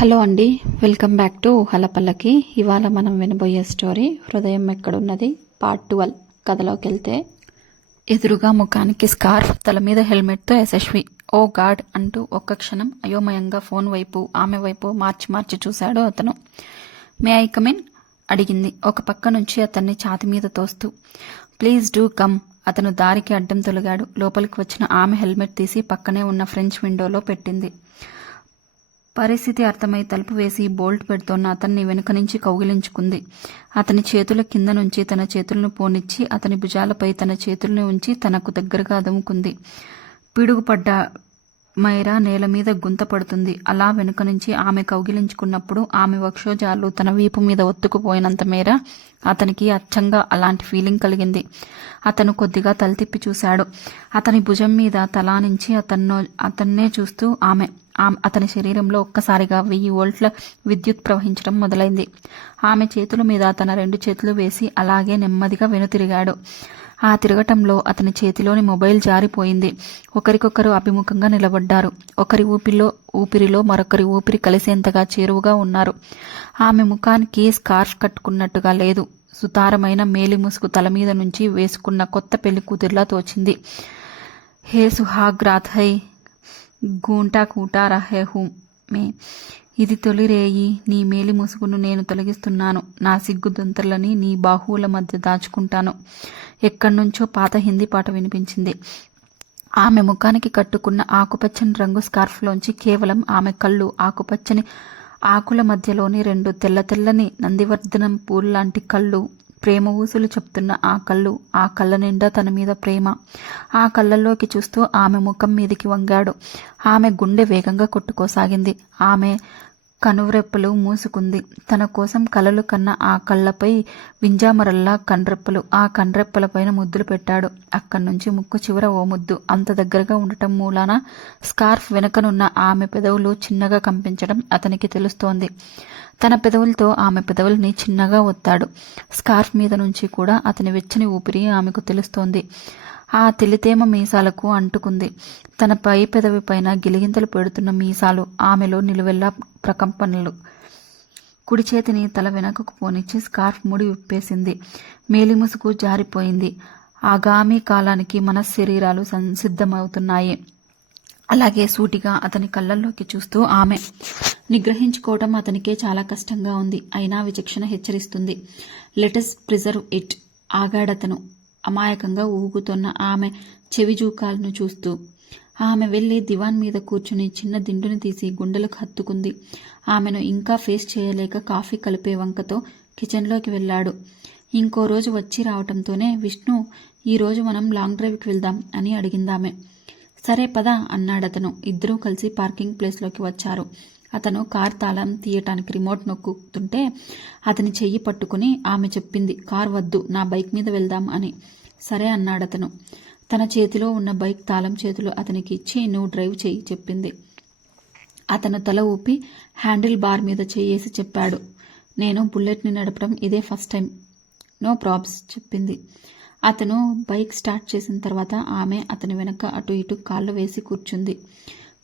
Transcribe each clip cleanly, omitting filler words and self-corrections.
Hello అండి, welcome back to హలపల్లకి. ఇవాళ మనం వినబోయే స్టోరీ హృదయం ఎక్కడున్నది పార్ట్ 12. కథలోకి వెళ్తే, ఎదురుగా ముఖానికి స్కార్ఫ్, తల మీద హెల్మెట్తో యశస్వి. ఓ గాడ్ అంటూ ఒక్క క్షణం అయోమయంగా ఫోన్ వైపు, ఆమె వైపు మార్చి చూశాడు అతను. మే ఐ కమిన్ అడిగింది ఒక పక్క నుంచి అతన్ని ఛాతి మీద తోస్తూ. Please do come. అతను దారికి అడ్డం తొలగాడు. లోపలికి వచ్చిన ఆమె హెల్మెట్ తీసి పక్కనే ఉన్న ఫ్రెంచ్ విండోలో పెట్టింది. పరిస్థితి అర్థమై తలుపు వేసి బోల్ట్ పెడుతోన్న అతన్ని వెనుక నుంచి కౌగిలించుకుంది. అతని చేతుల కింద నుంచి తన చేతులను పోనిచ్చి అతని భుజాలపై తన చేతుల్ని ఉంచి తనకు దగ్గరగా అదుముకుంది. పిడుగుపడ్డ మైరా నేల మీద గుంత పడుతుంది. అలా వెనుక నుంచి ఆమె కౌగిలించుకున్నప్పుడు ఆమె వక్షోజాలు తన వీపు మీద ఒత్తుకుపోయినంత మేర అతనికి అచ్చంగా అలాంటి ఫీలింగ్ కలిగింది. అతను కొద్దిగా తల తిప్పి చూశాడు. అతని భుజం మీద తలా నుంచి అతన్నే చూస్తూ అతని శరీరంలో ఒక్కసారిగా 1000 వోల్ట్ల విద్యుత్ ప్రవహించడం మొదలైంది. ఆమె చేతుల మీద తన 2 చేతులు వేసి అలాగే నెమ్మదిగా వెనుతిరిగాడు. ఆ తిరగటంలో అతని చేతిలోని మొబైల్ జారిపోయింది. ఒకరికొకరు అభిముఖంగా నిలబడ్డారు. ఒకరి ఊపిరిలో మరొకరి ఊపిరి కలిసేంతగా చేరువుగా ఉన్నారు. ఆమె ముఖానికి స్కార్ఫ్ కట్టుకున్నట్టుగా లేదు. సుతారమైన మేలి ముసుగు తల మీద నుంచి వేసుకున్న కొత్త పెళ్లి కూతురిలా తోచింది. హే సుహాగ్ రాత్ హై, గూంటా కూటా రహే హూ మే. ఇది తొలి రేయి. నీ మేలి ముసుగును నేను తొలగిస్తున్నాను. నా సిగ్గు దొంతర్లని నీ బాహువుల మధ్య దాచుకుంటాను. ఎక్కడ్నుంచో పాత హిందీ పాట వినిపించింది. ఆమె ముఖానికి కట్టుకున్న ఆకుపచ్చని రంగు స్కార్ఫ్లోంచి కేవలం ఆమె కళ్ళు, ఆకుపచ్చని ఆకుల మధ్యలోని 2 తెల్లని నందివర్ధనం పూల్లాంటి కళ్ళు, ప్రేమ ఊసులు చెప్తున్న ఆ కళ్ళు, ఆ కళ్ళ నిండా తన మీద ప్రేమ. ఆ కళ్ళల్లోకి చూస్తూ ఆమె ముఖం మీదికి వంగాడు. ఆమె గుండె వేగంగా కొట్టుకోసాగింది. ఆమె కనురెప్పలు మూసుకుంది. తన కోసం కలలు కన్న ఆ కళ్ళపై వింజామరల్లా కండ్రెప్పలు. ఆ కండ్రెప్పలపైన ముద్దులు పెట్టాడు. అక్కడ్నుంచి ముక్కు చివర ఓ ముద్దు. అంత దగ్గరగా ఉండటం మూలాన స్కార్ఫ్ వెనకనున్న ఆమె పెదవులు చిన్నగా కంపించడం అతనికి తెలుస్తోంది. తన పెదవులతో ఆమె పెదవుల్ని చిన్నగా ఒత్తాడు. స్కార్ఫ్ మీద నుంచి కూడా అతని వెచ్చని ఊపిరి ఆమెకు తెలుస్తోంది. ఆ తెలితేమ మీసాలకు అంటుకుంది. తన పై పెదవి పైన గిలిగింతలు పెడుతున్న మీసాలు, ఆమెలో నిలువెల్లా ప్రకంపనలు. కుడి చేతిని తల వెనకకు పోనిచ్చి స్కార్ఫ్ ముడి విప్పేసింది. మేలి ముసుగు జారిపోయింది. ఆగామి కాలానికి మనశ్శరీరాలు సిద్ధమవుతున్నాయి. అలాగే సూటిగా అతని కళ్ళల్లోకి చూస్తూ ఆమె నిగ్రహించుకోవటం అతనికే చాలా కష్టంగా ఉంది. అయినా విచక్షణ హెచ్చరిస్తుంది. Let us preserve it. ఆగాడతను అమాయకంగా ఊగుతున్న ఆమె చెవి జూకాలను చూస్తూ. ఆమె వెళ్లి దివాన్ మీద కూర్చుని చిన్న దిండుని తీసి గుండెలకు హత్తుకుంది. ఆమెను ఇంకా ఫేస్ చేయలేక కాఫీ కలిపే వంకతో కిచెన్లోకి వెళ్ళాడు. ఇంకో రోజు వచ్చి రావటంతోనే, విష్ణు, ఈరోజు మనం లాంగ్ డ్రైవ్కి వెళ్దాం అని అడిగిందామె. సరే పద అన్నాడతను. ఇద్దరూ కలిసి పార్కింగ్ ప్లేస్లోకి వచ్చారు. అతను కార్ తాళం తీయటానికి రిమోట్ నొక్కుతుంటే అతని చెయ్యి పట్టుకుని ఆమె చెప్పింది, కార్ వద్దు, నా బైక్ మీద వెళ్దాం అని. సరే అన్నాడతను. తన చేతిలో ఉన్న బైక్ తాళం చేతులు అతనికి ఇచ్చి, నువ్వు డ్రైవ్ చెయ్యి చెప్పింది. అతను తల ఊపి హ్యాండిల్ బార్ మీద చెయ్యేసి చెప్పాడు, నేను బుల్లెట్ని నడపడం ఇదే ఫస్ట్ టైం. నో ప్రాబ్స్ చెప్పింది. అతను బైక్ స్టార్ట్ చేసిన తర్వాత ఆమె అతని వెనక అటు ఇటు కాళ్ళు వేసి కూర్చుంది.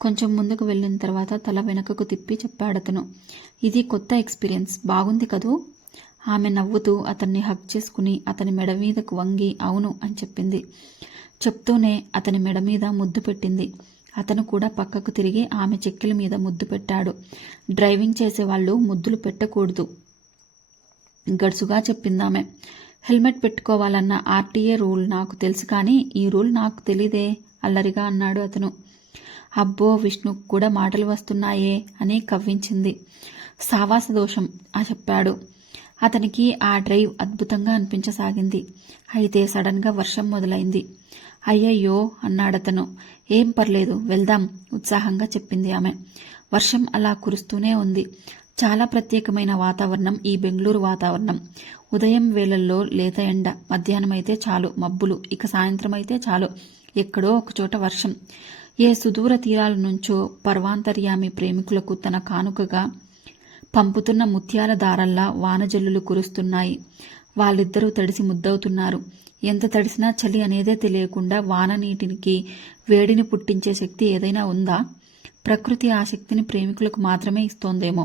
కొంచెం ముందుకు వెళ్ళిన తర్వాత తల వెనకకు తిప్పి చెప్పాడతను, ఇది కొత్త ఎక్స్పీరియన్స్, బాగుంది కదూ? ఆమె నవ్వుతూ అతన్ని హగ్ చేసుకుని అతని మెడ మీదకు వంగి అవును అని చెప్పింది. చెప్తూనే అతని మెడ మీద ముద్దు పెట్టింది. అతను కూడా పక్కకు తిరిగి ఆమె చెక్కిల మీద ముద్దు పెట్టాడు. డ్రైవింగ్ చేసేవాళ్ళు ముద్దులు పెట్టకూడదు, గడుసుగా చెప్పిందామె. హెల్మెట్ పెట్టుకోవాలన్న ఆర్టీఏ రూల్ నాకు తెలుసు, కానీ ఈ రూల్ నాకు తెలీదే అల్లరిగా అన్నాడు అతను. అబ్బో, విష్ణుకు కూడా మాటలు వస్తున్నాయే అని కవ్వించింది. సావాస దోషం చెప్పాడు. అతనికి ఆ డ్రైవ్ అద్భుతంగా అనిపించసాగింది. అయితే సడన్గా వర్షం మొదలైంది. అయ్యయ్యో అన్నాడతను. ఏం పర్లేదు, వెళ్దాం ఉత్సాహంగా చెప్పింది ఆమె. వర్షం అలా కురుస్తూనే ఉంది. చాలా ప్రత్యేకమైన వాతావరణం ఈ బెంగళూరు వాతావరణం. ఉదయం వేళల్లో లేత ఎండ, మధ్యాహ్నం అయితే చాలు మబ్బులు, ఇక సాయంత్రం అయితే చాలు ఎక్కడో ఒకచోట వర్షం. ఏ సుదూర తీరాల నుంచో పర్వాంతర్యామి ప్రేమికులకు తన కానుకగా పంపుతున్న ముత్యాల దారల్లా వానజల్లులు కురుస్తున్నాయి. వాళ్ళిద్దరూ తడిసి ముద్దవుతున్నారు. ఎంత తడిసినా చలి అనేదే తెలియకుండా వాన నీటికి వేడిని పుట్టించే శక్తి ఏదైనా ఉందా? ప్రకృతి ఆ శక్తిని ప్రేమికులకు మాత్రమే ఇస్తోందేమో.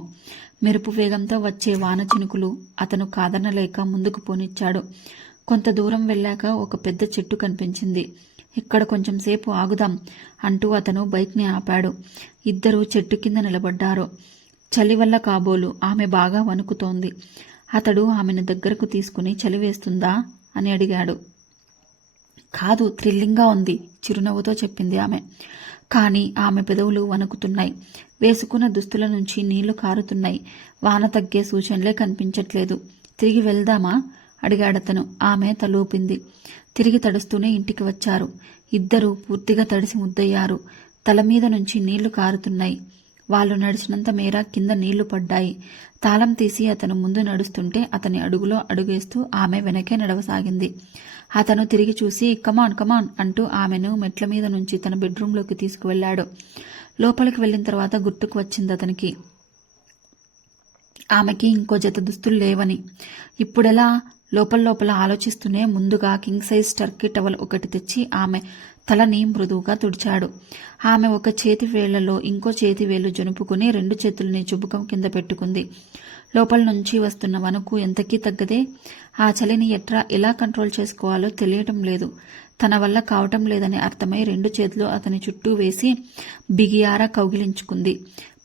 మెరుపు వేగంతో వచ్చే వాన చినుకులు అతను కాదనలేక ముందుకు పోనిచ్చాడు. కొంత దూరం వెళ్ళాక ఒక పెద్ద చెట్టు కనిపించింది. ఇక్కడ కొంచెం సేపు ఆగుదాం అంటూ అతను బైక్ని ఆపాడు. ఇద్దరూ చెట్టు కింద నిలబడ్డారు. చలి వల్ల కాబోలు ఆమె బాగా వణుకుతోంది. అతడు ఆమెను దగ్గరకు తీసుకుని చలి వేస్తుందా అని అడిగాడు. కాదు, థ్రిల్లింగ్గా ఉంది, చిరునవ్వుతో చెప్పింది ఆమె. కానీ ఆమె పెదవులు వణుకుతున్నాయి. వేసుకున్న దుస్తుల నుంచి నీళ్లు కారుతున్నాయి. వాన తగ్గే సూచనలే కనిపించట్లేదు. తిరిగి వెళ్దామా అడిగాడతను. ఆమె తలూపింది. తిరిగి తడుస్తూనే ఇంటికి వచ్చారు. ఇద్దరూ పూర్తిగా తడిసి ముద్దయ్యారు. తల మీద నుంచి నీళ్లు కారుతున్నాయి. వాళ్ళు నడిచినంత మేర కింద నీళ్లు పడ్డాయి. తాళం తీసి అతను ముందు నడుస్తుంటే అతని అడుగులో అడుగేస్తూ ఆమె వెనకే నడవసాగింది. అతను తిరిగి చూసి కమాన్ కమాన్ అంటూ ఆమెను మెట్ల మీద నుంచి తన బెడ్రూంలోకి తీసుకువెళ్లాడు. లోపలికి వెళ్లిన తర్వాత గుర్తుకు వచ్చింది అతనికి ఆమెకి ఇంకో జత దుస్తులు లేవని. ఇప్పుడెలా లోపల ఆలోచిస్తూనే ముందుగా కింగ్ సైజ్ టర్కీ టవల్ ఒకటి తెచ్చి ఆమె తలని మృదువుగా తుడిచాడు. ఆమె ఒక చేతి వేళ్లలో ఇంకో చేతి వేళ్లు జనుపుకుని 2 చేతుల్ని చుబుకం కింద పెట్టుకుంది. లోపల నుంచి వస్తున్న వణుకు ఎంతకీ తగ్గదే. ఆ చలిని ఎలా కంట్రోల్ చేసుకోవాలో తెలియటం లేదు. తన వల్ల కావటం లేదని అర్థమై 2 చేతులు అతని చుట్టూ వేసి బిగియారా కౌగిలించుకుంది.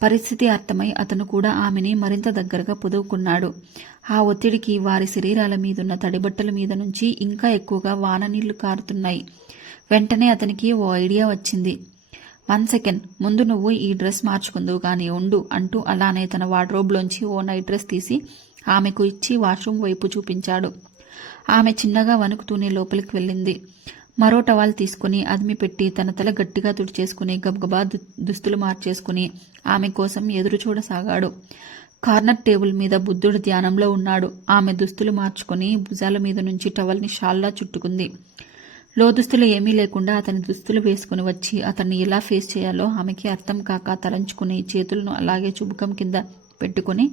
పరిస్థితి అర్థమై అతను కూడా ఆమెని మరింత దగ్గరగా పొదువుకున్నాడు. ఆ ఒత్తిడికి వారి శరీరాల మీదున్న తడిబట్టల మీద నుంచి ఇంకా ఎక్కువగా వాన నీళ్లు కారుతున్నాయి. వెంటనే అతనికి ఓ ఐడియా వచ్చింది. 1 సెకండ్, ముందు నువ్వు ఈ డ్రెస్ మార్చుకుందువు గాని ఉండు అంటూ అలానే తన వార్డ్రోబ్లోంచి ఓ నైట్ డ్రెస్ తీసి ఆమెకు ఇచ్చి వాష్రూమ్ వైపు చూపించాడు. ఆమె చిన్నగా వణుకుతూనే లోపలికి వెళ్ళింది. మరో టవాల్ తీసుకుని అదిమి పెట్టి తన తల గట్టిగా తుడిచేసుకుని గబగబా దుస్తులు మార్చేసుకుని ఆమె కోసం ఎదురు చూడసాగాడు. కార్నర్ టేబుల్ మీద బుద్ధుడు ధ్యానంలో ఉన్నాడు. ఆమె దుస్తులు మార్చుకుని భుజాల మీద నుంచి టవల్ని షాల్లా చుట్టుకుంది. లోదుస్తులు ఏమీ లేకుండా అతని దుస్తులు వేసుకుని వచ్చి అతన్ని ఎలా ఫేస్ చేయాలో ఆమెకి అర్థం కాక తలంచుకుని చేతులను అలాగే చుబుకం కింద పెట్టుకుని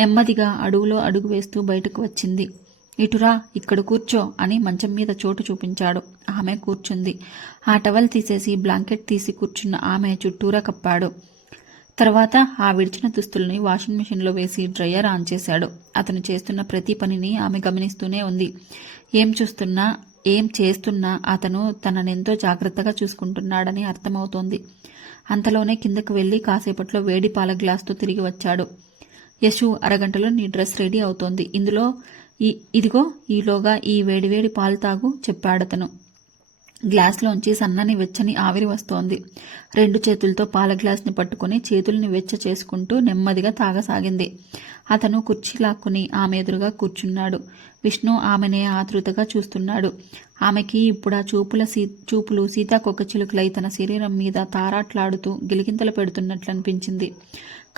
నెమ్మదిగా అడుగులో అడుగు వేస్తూ బయటకు వచ్చింది. ఇటురా, ఇక్కడ కూర్చో అని మంచం మీద చోటు చూపించాడు. ఆమె కూర్చుంది. ఆ టవల్ తీసేసి బ్లాంకెట్ తీసి కూర్చున్న ఆమె చుట్టూరా కప్పాడు. తర్వాత ఆ విడిచిన దుస్తుల్ని వాషింగ్ మెషిన్లో వేసి డ్రయర్ ఆన్ చేశాడు. అతను చేస్తున్న ప్రతి పనిని ఆమె గమనిస్తూనే ఉంది. ఏం చేస్తున్నా అతను తననెంతో జాగ్రత్తగా చూసుకుంటున్నాడని అర్థమవుతోంది. అంతలోనే కిందకు వెళ్లి కాసేపట్లో వేడి పాల గ్లాస్తో తిరిగి వచ్చాడు. యశు, అరగంటలో నీ డ్రెస్ రెడీ అవుతోంది. ఇదిగో ఈలోగా ఈ వేడివేడి పాలు తాగు చెప్పాడతను. గ్లాస్లోంచి సన్నని వెచ్చని ఆవిరి వస్తోంది. 2 చేతులతో పాల గ్లాస్ని పట్టుకుని చేతుల్ని వెచ్చ చేసుకుంటూ నెమ్మదిగా తాగసాగింది. అతను కుర్చీ లాక్కుని ఆమె ఎదురుగా కూర్చున్నాడు. విష్ణు ఆమెనే ఆతృతగా చూస్తున్నాడు. ఆమెకి ఇప్పుడా చూపులు సీతాకొక చిలుకలై తన శరీరం మీద తారాట్లాడుతూ గిలిగింతలు పెడుతున్నట్లనిపించింది.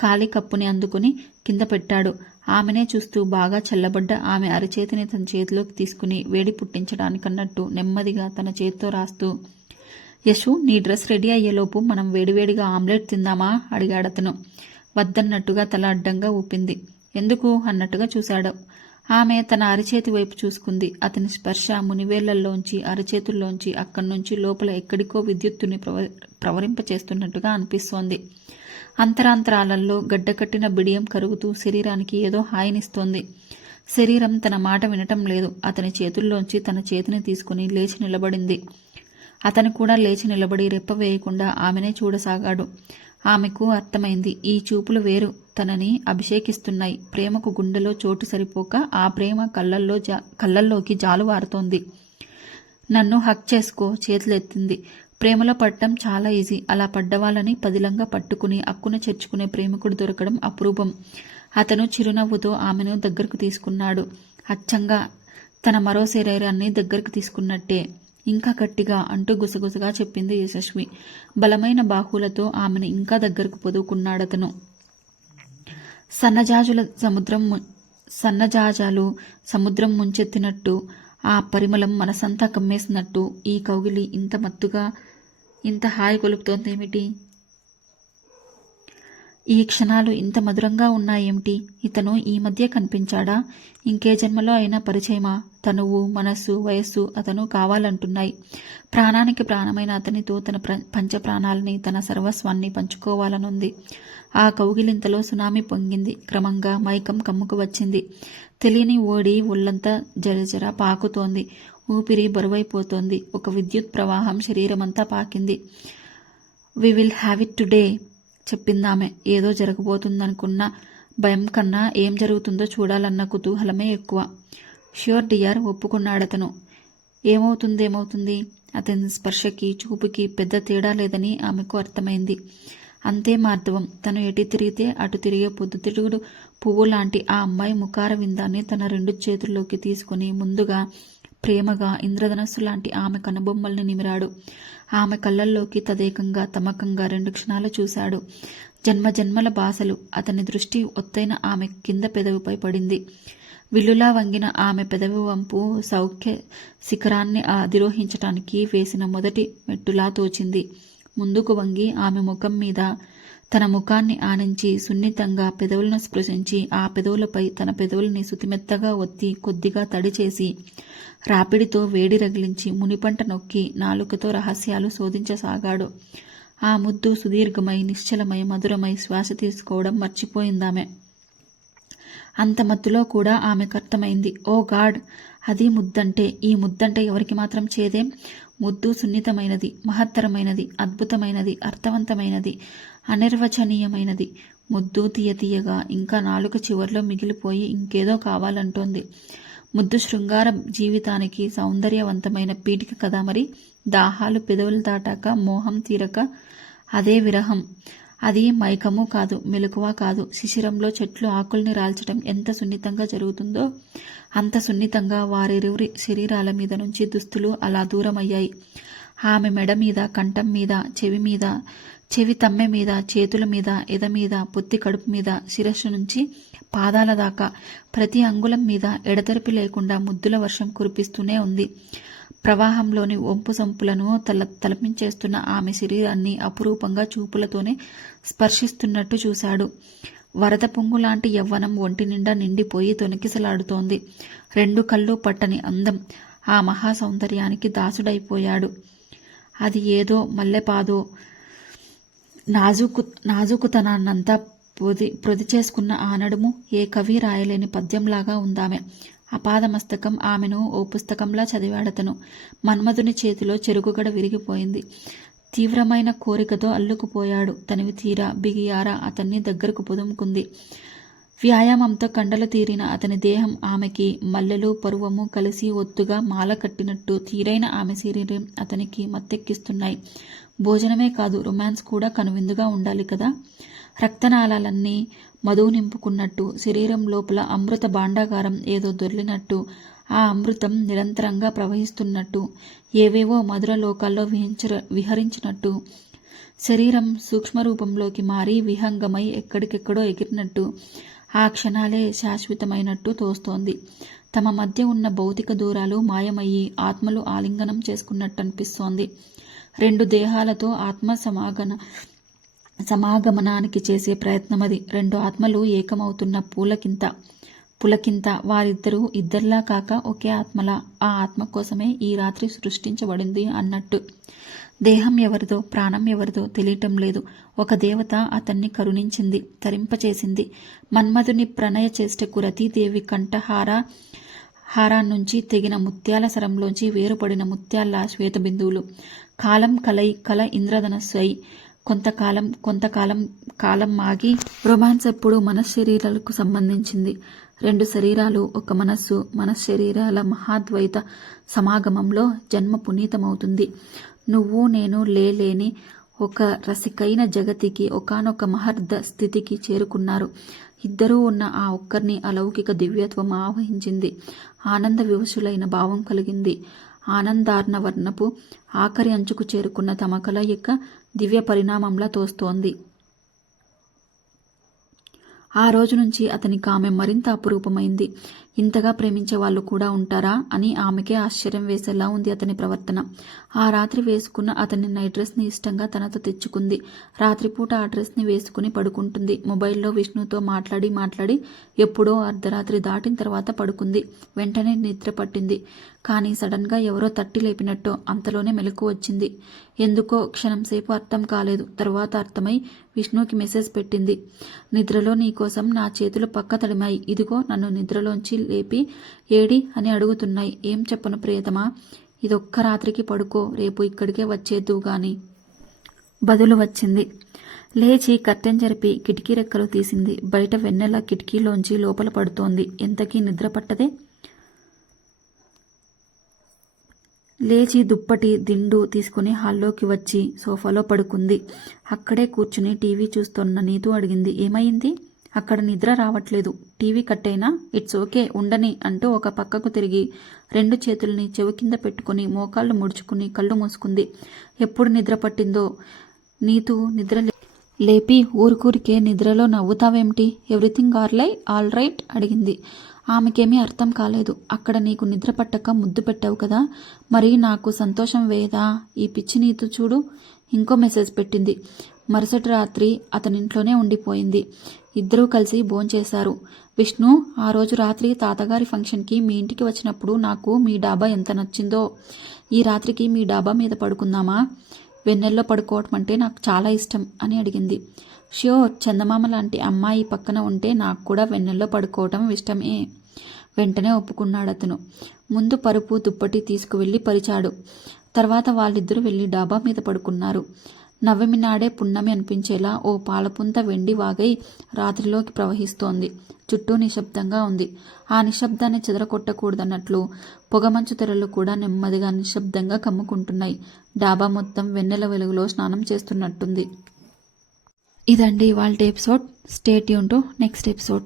ఖాళీ కప్పుని అందుకుని కింద పెట్టాడు. ఆమెనే చూస్తూ బాగా చల్లబడ్డ ఆమె అరచేతిని తన చేతిలోకి తీసుకుని వేడి పుట్టించడానికన్నట్టు నెమ్మదిగా తన చేతితో రాస్తూ, యశు, నీ డ్రెస్ రెడీ అయ్యేలోపు మనం వేడివేడిగా ఆమ్లెట్ తిందామా అడిగాడతను. వద్దన్నట్టుగా తల అడ్డంగా ఊపింది. ఎందుకు అన్నట్టుగా చూశాడు. ఆమె తన అరచేతి వైపు చూసుకుంది. అతని స్పర్శ మునివేళ్లలోంచి అరచేతుల్లోంచి అక్కడ్నుంచి లోపల ఎక్కడికో విద్యుత్తుని ప్రవరింపచేస్తున్నట్టుగా అనిపిస్తోంది. అంతరాంతరాలలో గడ్డకట్టిన బిడియం కరుగుతూ శరీరానికి ఏదో హాయినిస్తోంది. శరీరం తన మాట వినటం లేదు. అతని చేతుల్లోంచి తన చేతిని తీసుకుని లేచి నిలబడింది. అతను కూడా లేచి నిలబడి రెప్ప వేయకుండా ఆమెనే చూడసాగాడు. ఆమెకు అర్థమైంది. ఈ చూపులు వేరు, తనని అభిషేకిస్తున్నాయి. ప్రేమకు గుండెలో చోటు సరిపోక ఆ ప్రేమ కళ్ళల్లోకి జాలువారుతోంది. నన్ను హక్ చేసుకో, చేతులెత్తింది. ప్రేమలో పడటం చాలా ఈజీ. అలా పడ్డవాళ్ళని పదిలంగా పట్టుకుని అక్కున చేర్చుకునే ప్రేమికుడు దొరకడం అపురూపం. అతను చిరునవ్వుతో ఆమెను దగ్గరకు తీసుకున్నాడు. అచ్చంగా తన మరో శరీరాన్ని దగ్గరకు తీసుకున్నట్టే. ఇంకా గట్టిగా అంటూ గుసగుసగా చెప్పింది యశస్వి. బలమైన బాహువులతో ఆమెను ఇంకా దగ్గరకు పొదువుకున్నాడతను. సన్నజాజాలు సముద్రం ముంచెత్తినట్టు ఆ పరిమళం మనసంతా కమ్మేసినట్టు ఈ కౌగిలి ఇంత మత్తుగా ఇంత హాయి కొలుపుతోందేమిటి? ఈ క్షణాలు ఇంత మధురంగా ఉన్నాయేమిటి? ఇతను ఈ మధ్య కనిపించాడా? ఇంకే జన్మలో అయినా పరిచయమా? తనువు, మనస్సు, వయస్సు అతను కావాలంటున్నాయి. ప్రాణానికి ప్రాణమైన అతనితో తన పంచ ప్రాణాలని, తన సర్వస్వాన్ని పంచుకోవాలనుంది. ఆ కౌగిలింతలో సునామీ పొంగింది. క్రమంగా మైకం కమ్ముకు వచ్చింది. తెలియని ఓడి ఒళ్ళంతా జరజర పాకుతోంది. ఊపిరి బరువైపోతోంది. ఒక విద్యుత్ ప్రవాహం శరీరమంతా పాకింది. We will have it today చెప్పిందామె. ఏదో జరగబోతుందనుకున్న భయం కన్నా ఏం జరుగుతుందో చూడాలన్న కుతూహలమే ఎక్కువ. ష్యూర్ డియర్ ఒప్పుకున్నాడతను. ఏమవుతుంది? అతని స్పర్శకి, చూపుకి పెద్ద తేడా లేదని ఆమెకు అర్థమైంది. అంతే మార్ధవం. తను ఎటు తిరిగితే అటు తిరిగే పొద్దుతిరుగుడు పువ్వు లాంటి ఆ అమ్మాయి ముఖార విందాన్ని తన 2 చేతుల్లోకి తీసుకుని ముందుగా ప్రేమగా ఇంద్రధనస్సు లాంటి ఆమె కనుబొమ్మల్ని నిమిరాడు. ఆమె కళ్ళల్లోకి తదేకంగా తమకంగా 2 క్షణాలు చూశాడు. జన్మజన్మల బాసలు. అతని దృష్టి ఒత్తైన ఆమె కింద పెదవిపై పడింది. విల్లులా వంగిన ఆమె పెదవి వంపు సౌఖ్య శిఖరాన్ని అధిరోహించటానికి వేసిన మొదటి మెట్టులా తోచింది. ముందుకు వంగి ఆమె ముఖం మీద తన ముఖాన్ని ఆనించి సున్నితంగా పెదవులను స్పృశించి ఆ పెదవులపై తన పెదవులని సుతిమెత్తగా ఒత్తి కొద్దిగా తడి చేసి రాపిడితో వేడి రగిలించి మునిపంట నొక్కి నాలుకతో రహస్యాలు శోధించసాగాడు. ఆ ముద్దు సుదీర్ఘమై, నిశ్చలమై, మధురమై శ్వాస తీసుకోవడం మర్చిపోయిందామె. అంత మత్తులో కూడా ఆమెకర్థమైంది. ఓ గాడ్, అది ముద్దంటే! ఈ ముద్దంటే ఎవరికి మాత్రం చేదేం? ముద్దు సున్నితమైనది, మహత్తరమైనది, అద్భుతమైనది, అర్థవంతమైనది, అనిర్వచనీయమైనది. ముద్దు తీయగా ఇంకా నాలుక చివర్లో మిగిలిపోయి ఇంకేదో కావాలంటోంది. ముద్దు శృంగార జీవితానికి సౌందర్యవంతమైన పీఠిక కదా మరి. దాహాలు పెదవులు దాటాక, మోహం తీరక అదే విరహం. అది మైకము కాదు, మెలకువ కాదు. శిశిరంలో చెట్లు ఆకుల్ని రాల్చటం ఎంత సున్నితంగా జరుగుతుందో అంత సున్నితంగా వారిరువురి శరీరాల మీద నుంచి దుస్తులు అలా దూరమయ్యాయి. ఆమె మెడ మీద, కంఠం మీద, చెవి మీద, చెవి తమ్మె మీద, చేతుల మీద, ఎద మీద, పొత్తి కడుపు మీద, శిరస్సు నుంచి పాదాల దాకా ప్రతి అంగుళం మీద ఎడతెరిపి లేకుండా ముద్దుల వర్షం కురిపిస్తూనే ఉంది. ప్రవాహంలోని వంపు సంపులను తలపించేస్తున్న ఆమె శరీరాన్ని అపురూపంగా చూపులతోనే స్పర్శిస్తున్నట్టు చూశాడు. వరద పొంగులాంటి యవ్వనం ఒంటి నిండా నిండిపోయి తొణికిసలాడుతోంది. 2 కళ్ళు పట్టని అందం. ఆ మహాసౌందర్యానికి దాసుడైపోయాడు. అది ఏదో మల్లెపాదో నాజుకుతనాన్నంతా పొది చేసుకున్న ఆ నడుము ఏ కవి రాయలేని పద్యంలాగా ఉందామె. అపాదమస్తకం ఆమెను ఓ పుస్తకంలా చదివాడతను. మన్మధుని చేతిలో చెరుగుగడ విరిగిపోయింది. తీవ్రమైన కోరికతో అల్లుకుపోయాడు. తనివి తీరా, బిగియారా అతన్ని దగ్గరకు పొదుముకుంది. వ్యాయామంతో కండలు తీరిన అతని దేహం ఆమెకి మల్లెలు పరువము కలిసి ఒత్తుగా మాల కట్టినట్టు తీరైన ఆమె శరీరం అతనికి మత్తెక్కిస్తున్నాయి. భోజనమే కాదు, రొమాన్స్ కూడా కనువిందుగా ఉండాలి కదా. రక్తనాళాలన్నీ మధువు నింపుకున్నట్టు, శరీరం లోపల అమృత భాండాగారం ఏదో దొర్లినట్టు, ఆ అమృతం నిరంతరంగా ప్రవహిస్తున్నట్టు, ఏవేవో మధుర లోకాల్లో విహరించినట్టు, శరీరం సూక్ష్మరూపంలోకి మారి విహంగమై ఎక్కడికెక్కడో ఎగిరినట్టు, ఆ క్షణాలే శాశ్వతమైనట్టు తోస్తోంది. తమ మధ్య ఉన్న భౌతిక దూరాలు మాయమయ్యి ఆత్మలు ఆలింగనం చేసుకున్నట్టు అనిపిస్తోంది. 2 దేహాలతో ఆత్మ సమాగమనానికి చేసే ప్రయత్నమది. 2 ఆత్మలు ఏకమవుతున్న పులకింత. వారిద్దరూ ఇద్దర్లా కాక ఒకే ఆత్మలా. ఆ ఆత్మ కోసమే ఈ రాత్రి సృష్టించబడింది అన్నట్టు. దేహం ఎవరిదో, ప్రాణం ఎవరిదో తెలియటం లేదు. ఒక దేవత అతన్ని కరుణించింది, తరింపచేసింది. మన్మధుని ప్రణయ చేష్టకు రతీదేవి హారాన్నుంచి తెగిన ముత్యాల సరంలోంచి వేరుపడిన ముత్యాల శ్వేతబిందువులు. కాలం కల ఇంద్రధనస్సు అయి కొంతకాలం ఆగి రొమాన్స్ ఎప్పుడు మనశ్శరీరాలకు సంబంధించింది. 2 శరీరాలు, ఒక మనస్సు, మనశ్శరీరాల మహాద్వైత సమాగమంలో జన్మ పునీతమవుతుంది. నువ్వు నేను లేని ఒక రసికైన జగతికి, ఒకానొక మహర్ద స్థితికి చేరుకున్నారు. ఇద్దరూ ఉన్న ఆ ఒక్కరిని అలౌకిక దివ్యత్వం ఆవహించింది. ఆనంద వివశులైన భావం కలిగింది. ఆనందార్ణవర్ణపు ఆఖరి అంచుకు చేరుకున్న తమ కలయిక దివ్య పరిణామంలా తోస్తోంది. ఆ రోజు నుంచి అతనికి ఆమె మరింత అపురూపమైంది. ఇంతగా ప్రేమించే వాళ్ళు కూడా ఉంటారా అని ఆమెకే ఆశ్చర్యం వేసేలా ఉంది అతని ప్రవర్తన. ఆ రాత్రి వేసుకున్న అతని నైట్ డ్రెస్ ని ఇష్టంగా తనతో తెచ్చుకుంది. రాత్రిపూట ఆ డ్రెస్ ని వేసుకుని పడుకుంటుంది. మొబైల్లో విష్ణుతో మాట్లాడి ఎప్పుడో అర్ధరాత్రి దాటిన తర్వాత పడుకుంది. వెంటనే నిద్ర పట్టింది. కానీ సడన్ గా ఎవరో తట్టి లేపినట్టు అంతలోనే మెలకు వచ్చింది. ఎందుకో క్షణం సేపు అర్థం కాలేదు. తరువాత అర్థమై విష్ణుకి మెసేజ్ పెట్టింది. నిద్రలో నీకోసం నా చేతులు పక్క తడిమాయి. ఇదిగో నన్ను నిద్రలోంచి లేపి ఏడి అని అడుగుతున్నాయి. ఏం చెప్పను ప్రియతమా, ఇదొక్క రాత్రికి పడుకో, రేపు ఇక్కడికే వచ్చేద్దు గాని బదులు వచ్చింది. లేచి కర్టెన్ జరిపి కిటికీ రెక్కలు తీసింది. బయట వెన్నెల కిటికీలోంచి లోపల పడుతోంది. ఎంతకీ నిద్ర పట్టదే. లేచి దుప్పటి దిండు తీసుకుని హాల్లోకి వచ్చి సోఫాలో పడుకుంది. అక్కడే కూర్చుని టీవీ చూస్తున్న నీతు అడిగింది, ఏమైంది? అక్కడ నిద్ర రావట్లేదు. టీవీ కట్టైనా? ఇట్స్ ఓకే ఉండని అంటూ ఒక పక్కకు తిరిగి 2 చేతుల్ని చెవి కింద పెట్టుకుని మోకాళ్ళు ముడుచుకుని కళ్ళు మూసుకుంది. ఎప్పుడు నిద్ర పట్టిందో. నీతు నిద్ర లేపి ఊరికే నిద్రలో నవ్వుతావేమిటి? ఎవ్రీథింగ్ ఆల్ రైట్ అడిగింది. ఆమెకేమీ అర్థం కాలేదు. అక్కడ నీకు నిద్ర పట్టక ముద్దు పెట్టావు కదా, మరి నాకు సంతోషం వేయదా? ఈ పిచ్చి నీతు చూడు. ఇంకో మెసేజ్ పెట్టింది. మరుసటి రాత్రి అతనింట్లోనే ఉండిపోయింది. ఇద్దరూ కలిసి భోంచేశారు. విష్ణు, ఆ రోజు రాత్రి తాతగారి ఫంక్షన్కి మీ ఇంటికి వచ్చినప్పుడు నాకు మీ డాబా ఎంత నచ్చిందో. ఈ రాత్రికి మీ డాబా మీద పడుకుందామా? వెన్నెల్లో పడుకోవటం అంటే నాకు చాలా ఇష్టం అని అడిగింది. ష్యూర్, చందమామ లాంటి అమ్మాయి పక్కన ఉంటే నాకు కూడా వెన్నెల్లో పడుకోవటం ఇష్టమే. వెంటనే ఒప్పుకున్నాడతను. ముందు పరుపు దుప్పటి తీసుకువెళ్లి పరిచాడు. తర్వాత వాళ్ళిద్దరూ వెళ్లి డాబా మీద పడుకున్నారు. నవమి నాడే పున్నమి అనిపించేలా ఓ పాలపుంత వెండి వాగై రాత్రిలోకి ప్రవహిస్తోంది. చుట్టూ నిశ్శబ్దంగా ఉంది. ఆ నిశ్శబ్దాన్ని చెదరకొట్టకూడదన్నట్లు పొగమంచు తెరలు కూడా నెమ్మదిగా నిశ్శబ్దంగా కమ్ముకుంటున్నాయి. డాబా మొత్తం వెన్నెల వెలుగులో స్నానం చేస్తున్నట్టుంది. ఇదండి ఇవాల్టి episode. Stay tune to next episode.